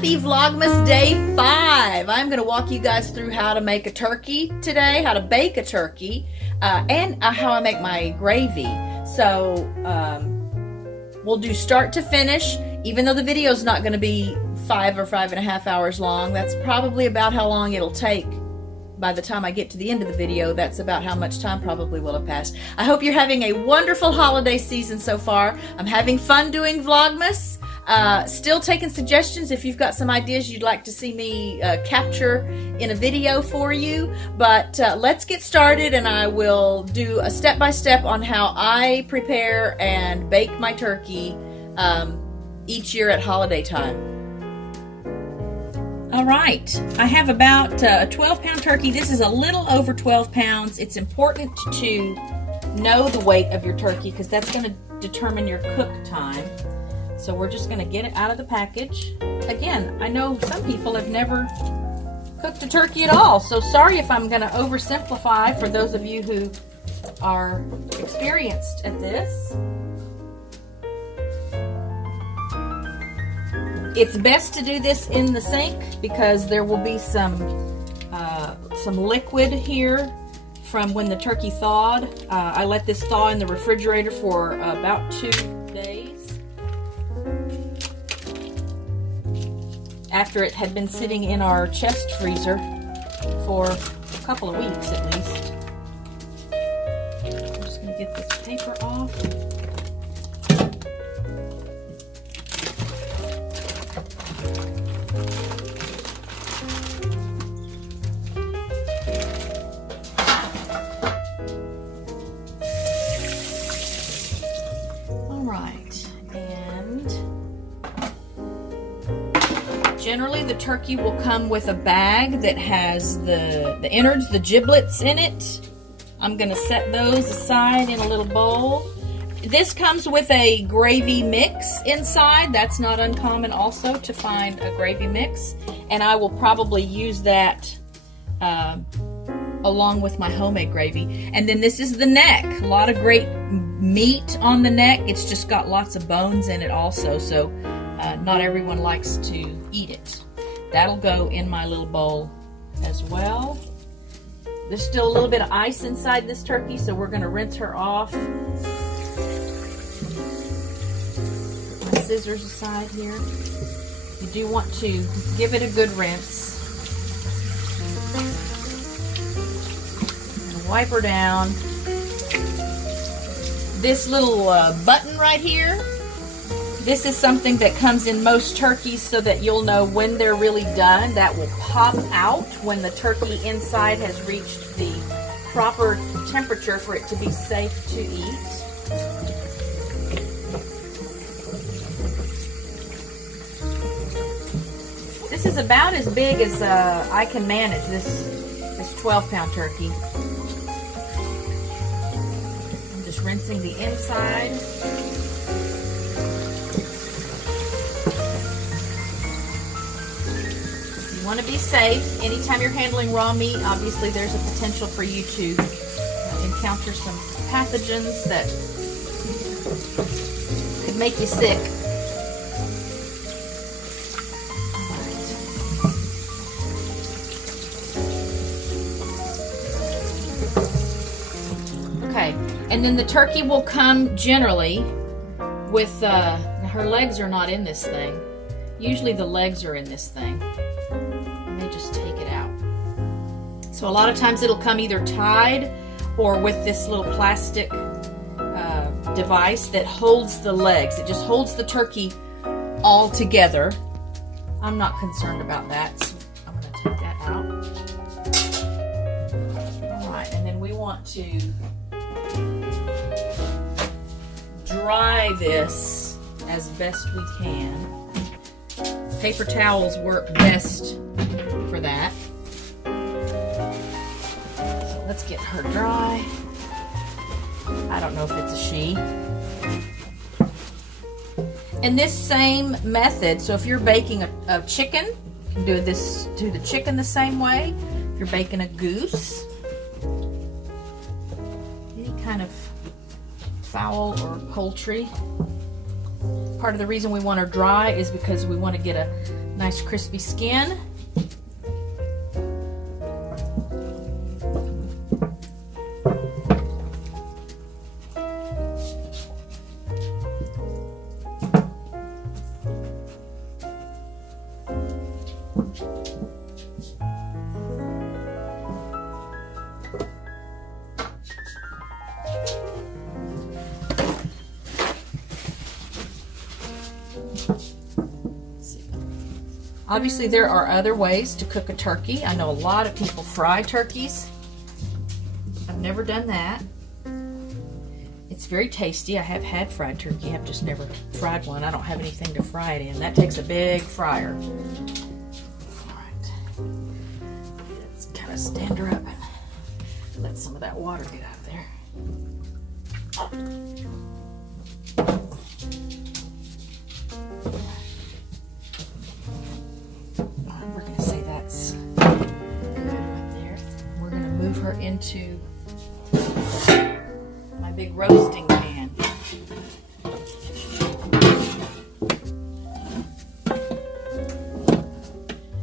Happy Vlogmas Day 5. I'm going to walk you guys through how to make a turkey today, how to bake a turkey, and how I make my gravy. So we'll do start to finish, even though the video is not going to be 5 or 5.5 hours long. That's probably about how long it'll take. By the time I get to the end of the video, that's about how much time probably will have passed. I hope you're having a wonderful holiday season so far. I'm having fun doing Vlogmas. Still taking suggestions if you've got some ideas you'd like to see me capture in a video for you. But let's get started, and I will do a step-by-step on how I prepare and bake my turkey each year at holiday time. All right, I have about a 12-pound turkey. This is a little over 12 pounds. It's important to know the weight of your turkey because that's going to determine your cook time. So we're just going to get it out of the package. Again, I know some people have never cooked a turkey at all, so sorry if I'm going to oversimplify for those of you who are experienced at this. It's best to do this in the sink because there will be some liquid here from when the turkey thawed. I let this thaw in the refrigerator for about 2 days after it had been sitting in our chest freezer for a couple of weeks at least. I'm just going to get this paper off. Generally, the turkey will come with a bag that has the innards, the giblets in it. I'm going to set those aside in a little bowl. This comes with a gravy mix inside. That's not uncommon also to find a gravy mix. And I will probably use that along with my homemade gravy. And then this is the neck. A lot of great meat on the neck. It's just got lots of bones in it also. So not everyone likes to eat it. That'll go in my little bowl as well. There's still a little bit of ice inside this turkey, so we're going to rinse her off. Put my scissors aside here. You do want to give it a good rinse. And wipe her down. This little button right here, this is something that comes in most turkeys so that you'll know when they're really done. That will pop out when the turkey inside has reached the proper temperature for it to be safe to eat. This is about as big as I can manage, this 12-pound turkey. I'm just rinsing the inside. You want to be safe. Anytime you're handling raw meat, obviously there's a potential for you to encounter some pathogens that could make you sick. Okay, and then the turkey will come generally with, her legs are not in this thing. Usually the legs are in this thing. Just take it out. So a lot of times it'll come either tied or with this little plastic device that holds the legs. It just holds the turkey all together. I'm not concerned about that, so I'm going to take that out. Alright, and then we want to dry this as best we can. Paper towels work best for that. So let's get her dry. I don't know if it's a she. And this same method, so if you're baking a chicken, you can do the chicken the same way. If you're baking a goose, any kind of fowl or poultry. Part of the reason we want her dry is because we want to get a Nice crispy skin. Obviously, there are other ways to cook a turkey. I know a lot of people fry turkeys. I've never done that. It's very tasty. I have had fried turkey. I've just never fried one. I don't have anything to fry it in. That takes a big fryer. All right. Let's kind of stand her up and let some of that water get out of there. We're going to say that's good right there. We're going to move her into my big roasting pan.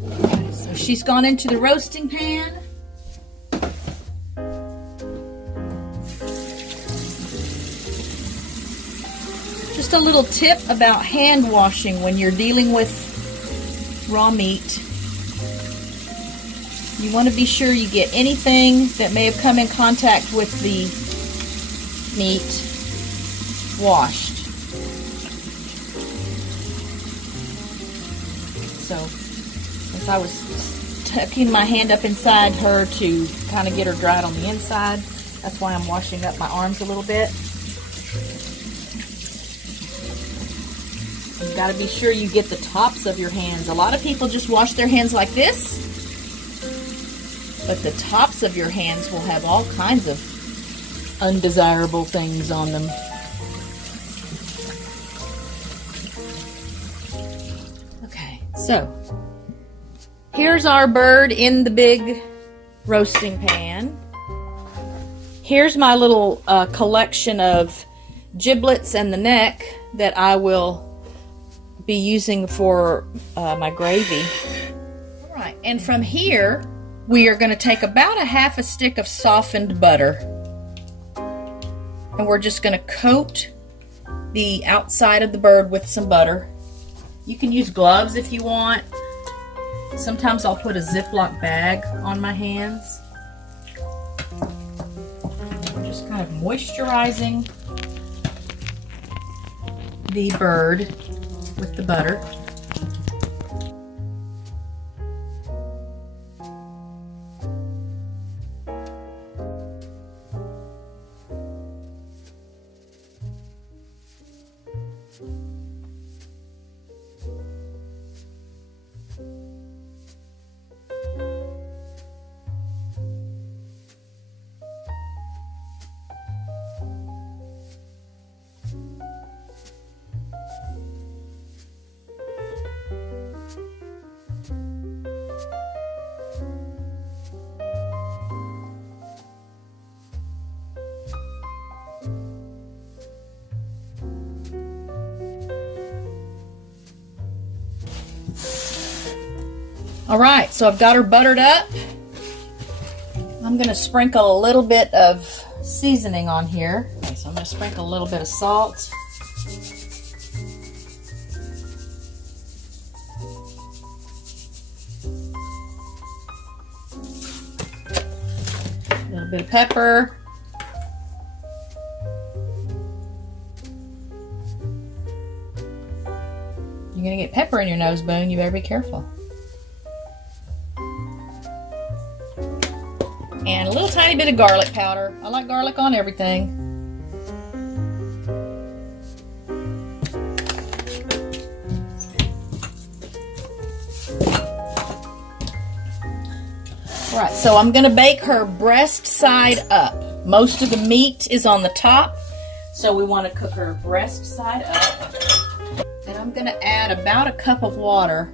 Okay, so she's gone into the roasting pan. Just a little tip about hand washing when you're dealing with raw meat. You want to be sure you get anything that may have come in contact with the meat washed. So, since I was tucking my hand up inside her to kind of get her dried on the inside, that's why I'm washing up my arms a little bit. You've got to be sure you get the tops of your hands. A lot of people just wash their hands like this, but the tops of your hands will have all kinds of undesirable things on them. Okay, so here's our bird in the big roasting pan. Here's my little collection of giblets and the neck that I will be using for my gravy. All right, and from here we are going to take about a half a stick of softened butter, and we're just going to coat the outside of the bird with some butter. You can use gloves if you want. Sometimes I'll put a Ziploc bag on my hands. We're just kind of moisturizing the bird with the butter. All right, so I've got her buttered up. I'm going to sprinkle a little bit of seasoning on here. Okay, so I'm going to sprinkle a little bit of salt. A little bit of pepper. You're going to get pepper in your nose, Boone. You better be careful. And a little tiny bit of garlic powder. I like garlic on everything. All right, so I'm going to bake her breast side up. Most of the meat is on the top, so we want to cook her breast side up. And I'm going to add about a cup of water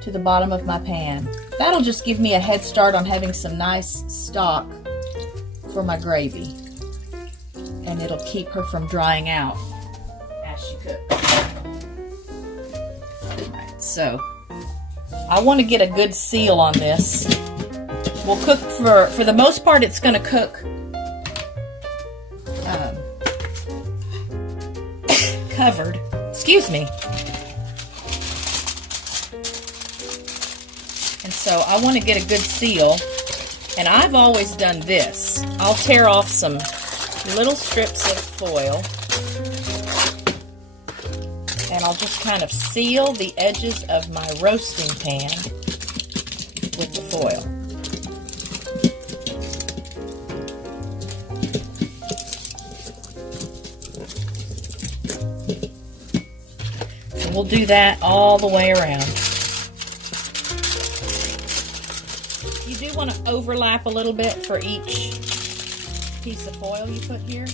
to the bottom of my pan. That'll just give me a head start on having some nice stock for my gravy. And it'll keep her from drying out as she cooks. Alright, so I want to get a good seal on this. We'll cook for the most part, it's going to cook covered. Excuse me. And so I want to get a good seal. And I've always done this. I'll tear off some little strips of foil. And I'll just kind of seal the edges of my roasting pan with the foil. And we'll do that all the way around. You do want to overlap a little bit for each piece of foil you put here.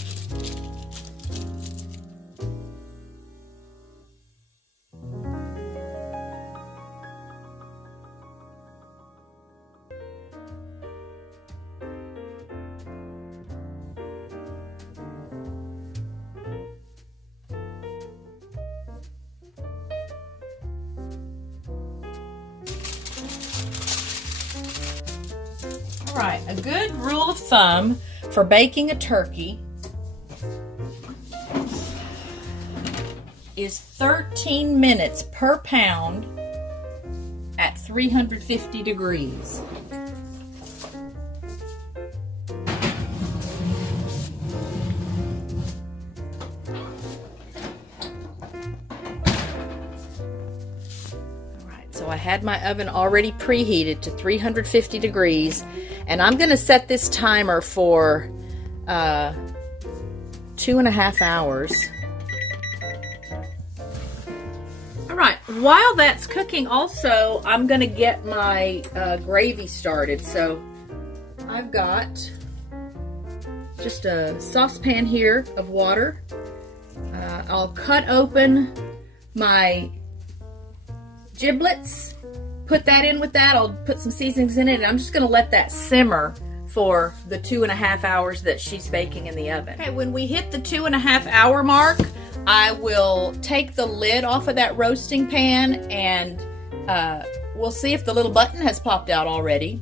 Alright, a good rule of thumb for baking a turkey is 13 minutes per pound at 350 degrees. So I had my oven already preheated to 350 degrees, and I'm going to set this timer for 2.5 hours. Alright, while that's cooking also, I'm going to get my gravy started. So I've got just a saucepan here of water. I'll cut open my giblets, put that in with that. I'll put some seasonings in it, and I'm just going to let that simmer for the 2.5 hours that she's baking in the oven. Okay, when we hit the 2.5 hour mark, I will take the lid off of that roasting pan, and we'll see if the little button has popped out already.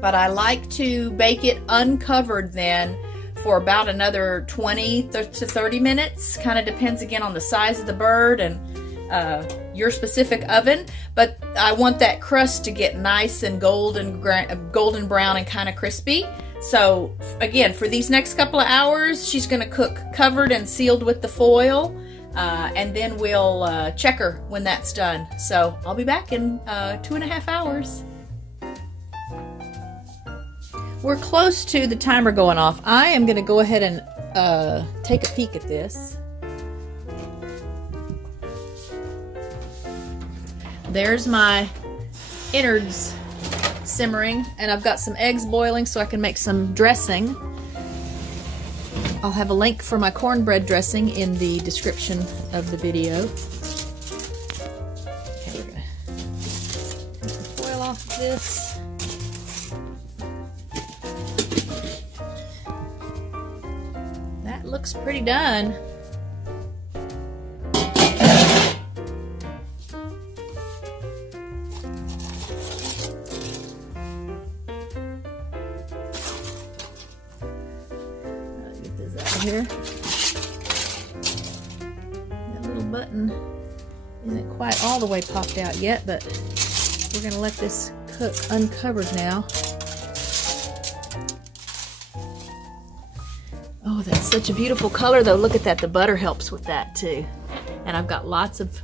But I like to bake it uncovered then for about another 20 to 30 minutes. Kind of depends again on the size of the bird and your specific oven, but I want that crust to get nice and golden brown and kind of crispy. So again, for these next couple of hours, she's going to cook covered and sealed with the foil, and then we'll check her when that's done. So I'll be back in 2.5 hours. We're close to the timer going off. I am going to go ahead and take a peek at this. There's my innards simmering, and I've got some eggs boiling so I can make some dressing. I'll have a link for my cornbread dressing in the description of the video. Okay, we're gonna take the foil off of this. That looks pretty done. Here. That little button isn't quite all the way popped out yet, but we're going to let this cook uncovered now. Oh, that's such a beautiful color though. Look at that. The butter helps with that too. And I've got lots of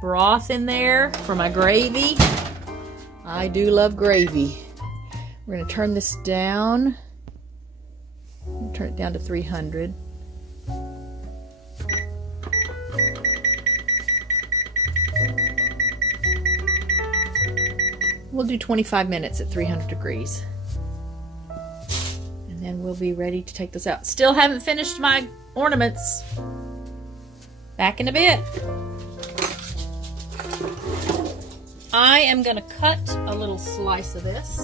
broth in there for my gravy. I do love gravy. We're going to turn this down. Turn it down to 300. We'll do 25 minutes at 300 degrees. And then we'll be ready to take this out. Still haven't finished my ornaments. Back in a bit. I am going to cut a little slice of this.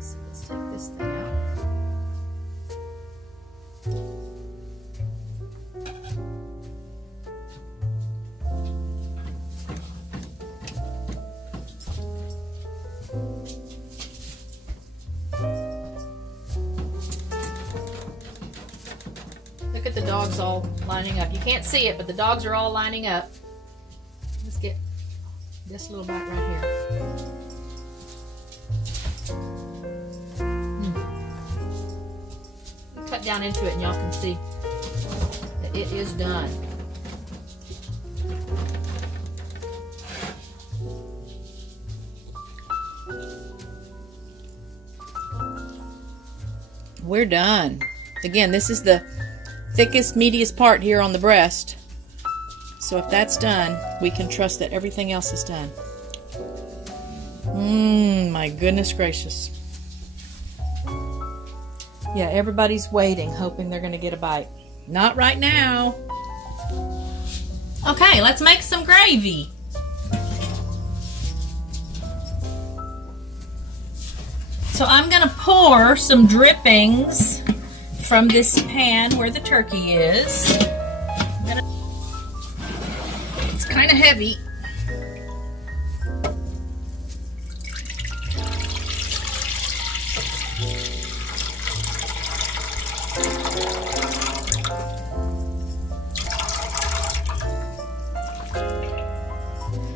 So let's take this thing out. dogs all lining up. You can't see it, but the dogs are all lining up. Let's get this little bite right here. Cut down into it and y'all can see that it is done. We're done. Again, this is the thickest, meatiest part here on the breast. So if that's done, we can trust that everything else is done. My goodness gracious. Yeah, everybody's waiting, hoping they're going to get a bite. Not right now. Okay, let's make some gravy. So I'm going to pour some drippings from this pan where the turkey is. It's kind of heavy.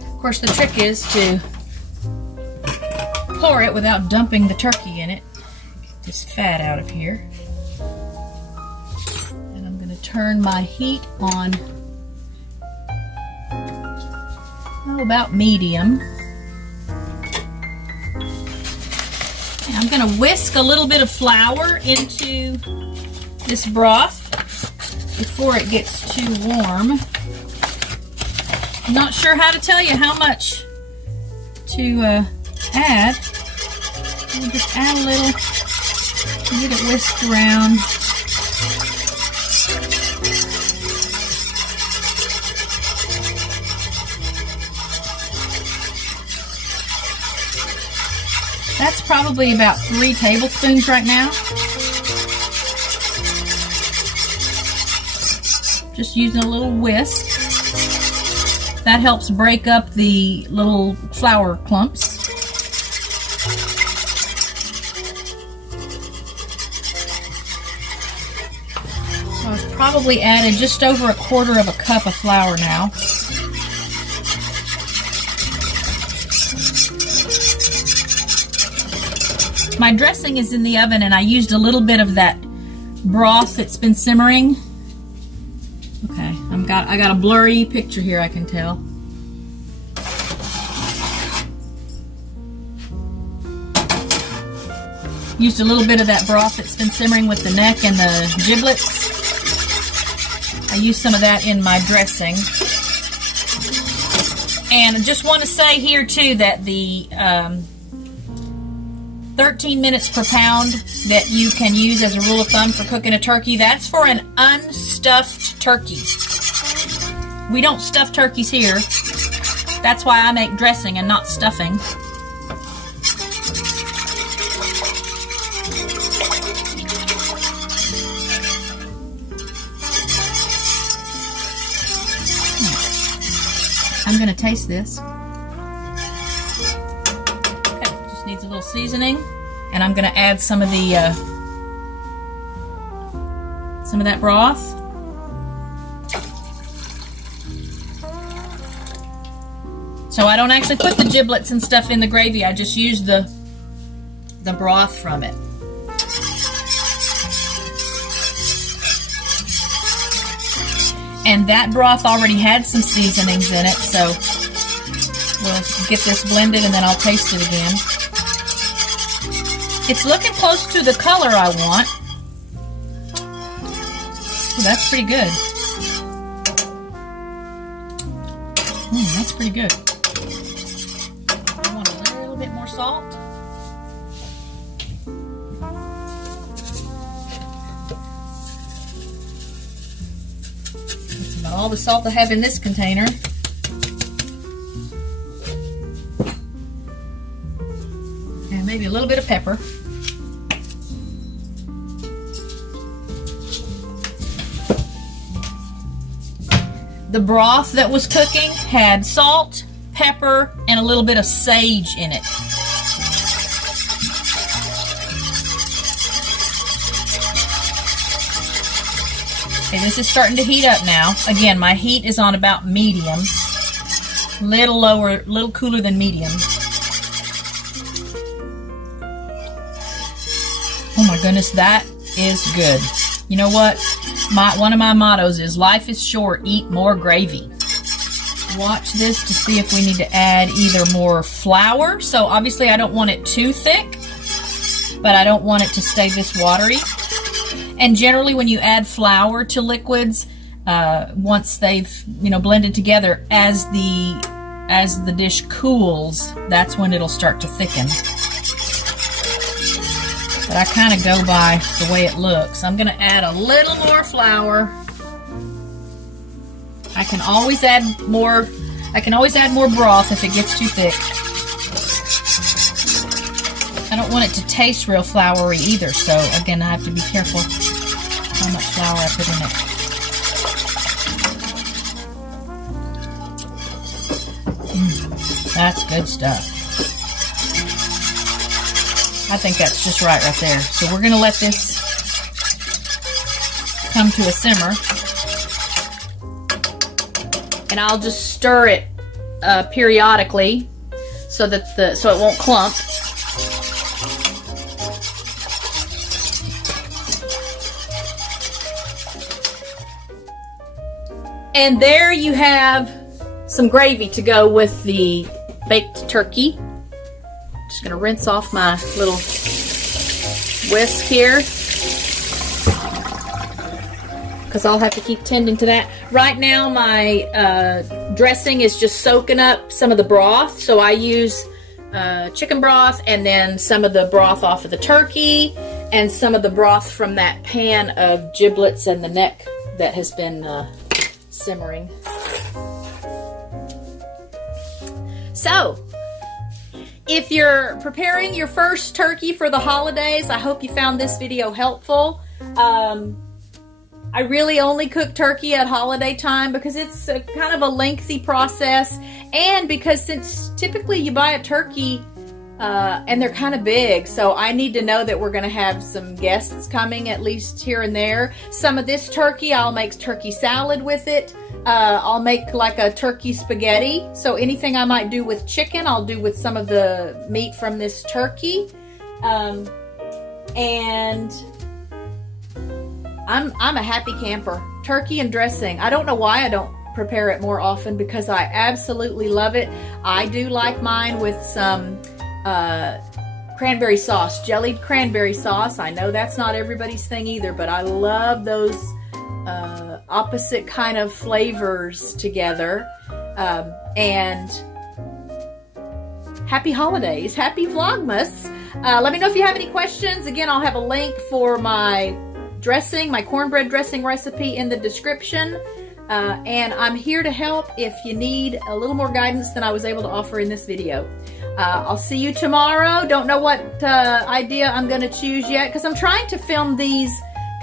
Of course, the trick is to pour it without dumping the turkey in it. Get this fat out of here. And I'm going to turn my heat on about medium. And I'm going to whisk a little bit of flour into this broth before it gets too warm. I'm not sure how to tell you how much to add. We'll just add a little, get it whisked around. That's probably about 3 tablespoons right now. Just using a little whisk. That helps break up the little flour clumps. So I've probably added just over 1/4 cup of flour now. My dressing is in the oven and I used a little bit of that broth that's been simmering. Okay, I got a blurry picture here, I can tell. Used a little bit of that broth that's been simmering with the neck and the giblets. I used some of that in my dressing. And I just want to say here too that the 13 minutes per pound that you can use as a rule of thumb for cooking a turkey, that's for an unstuffed turkey. We don't stuff turkeys here. That's why I make dressing and not stuffing. I'm going to taste this. Okay, just needs a little seasoning, and I'm going to add some of the that broth. So I don't actually put the giblets and stuff in the gravy. I just use the broth from it. And that broth already had some seasonings in it, so we'll get this blended and then I'll taste it again. It's looking close to the color I want. Oh, that's pretty good. That's pretty good. I want a little bit more salt. That's about all the salt I have in this container. And maybe a little bit of pepper. The broth that was cooking had salt, pepper, and a little bit of sage in it. Okay, this is starting to heat up now. Again, my heat is on about medium. Little lower, little cooler than medium. Oh my goodness, that is good. You know what? One of my mottos is life is short, eat more gravy. Watch this to see if we need to add either more flour. So obviously I don't want it too thick, but I don't want it to stay this watery. And generally when you add flour to liquids, once they've, you know, blended together, as the dish cools, that's when it'll start to thicken. But I kind of go by the way it looks. I'm going to add a little more flour. I can always add more broth if it gets too thick. I don't want it to taste real floury either, so again, I have to be careful how much flour I put in it. That's good stuff. I think that's just right there. So we're going to let this come to a simmer. And I'll just stir it periodically so that so it won't clump. And there you have some gravy to go with the baked turkey. Just gonna rinse off my little whisk here, because I'll have to keep tending to that. Right now my dressing is just soaking up some of the broth, so I use chicken broth and then some of the broth off of the turkey and some of the broth from that pan of giblets and the neck that has been simmering. So, if you're preparing your first turkey for the holidays, I hope you found this video helpful. I really only cook turkey at holiday time because it's kind of a lengthy process, and because since typically you buy a turkey and they're kind of big, so I need to know that we're going to have some guests coming at least here and there. Some of this turkey, I'll make turkey salad with it. I'll make like a turkey spaghetti. So anything I might do with chicken, I'll do with some of the meat from this turkey. And I'm a happy camper. Turkey and dressing. I don't know why I don't prepare it more often, because I absolutely love it. I do like mine with some cranberry sauce, jellied cranberry sauce. I know that's not everybody's thing either, but I love those opposite kind of flavors together. And happy holidays, happy Vlogmas. Let me know if you have any questions. Again, I'll have a link for my dressing, my cornbread dressing recipe in the description. And I'm here to help if you need a little more guidance than I was able to offer in this video. I'll see you tomorrow. Don't know what idea I'm going to choose yet, because I'm trying to film these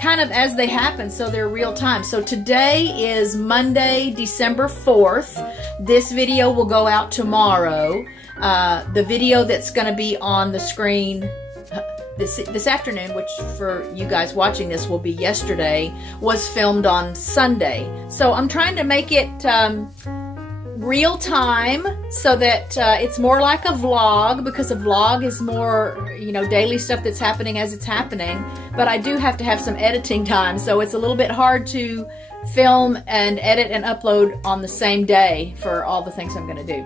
kind of as they happen, so they're real time. So today is Monday, December 4th. This video will go out tomorrow. The video that's going to be on the screen this afternoon, which for you guys watching this will be yesterday, was filmed on Sunday. So I'm trying to make it real time so that it's more like a vlog, because a vlog is more, you know, daily stuff that's happening as it's happening. But I do have to have some editing time, so it's a little bit hard to film and edit and upload on the same day for all the things I'm going to do.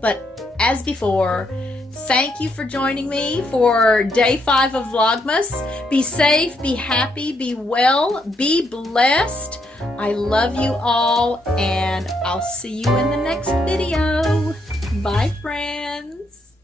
But as before, thank you for joining me for day 5 of Vlogmas. Be safe, be happy, be well, be blessed. I love you all, and I'll see you in the next video. Bye, friends.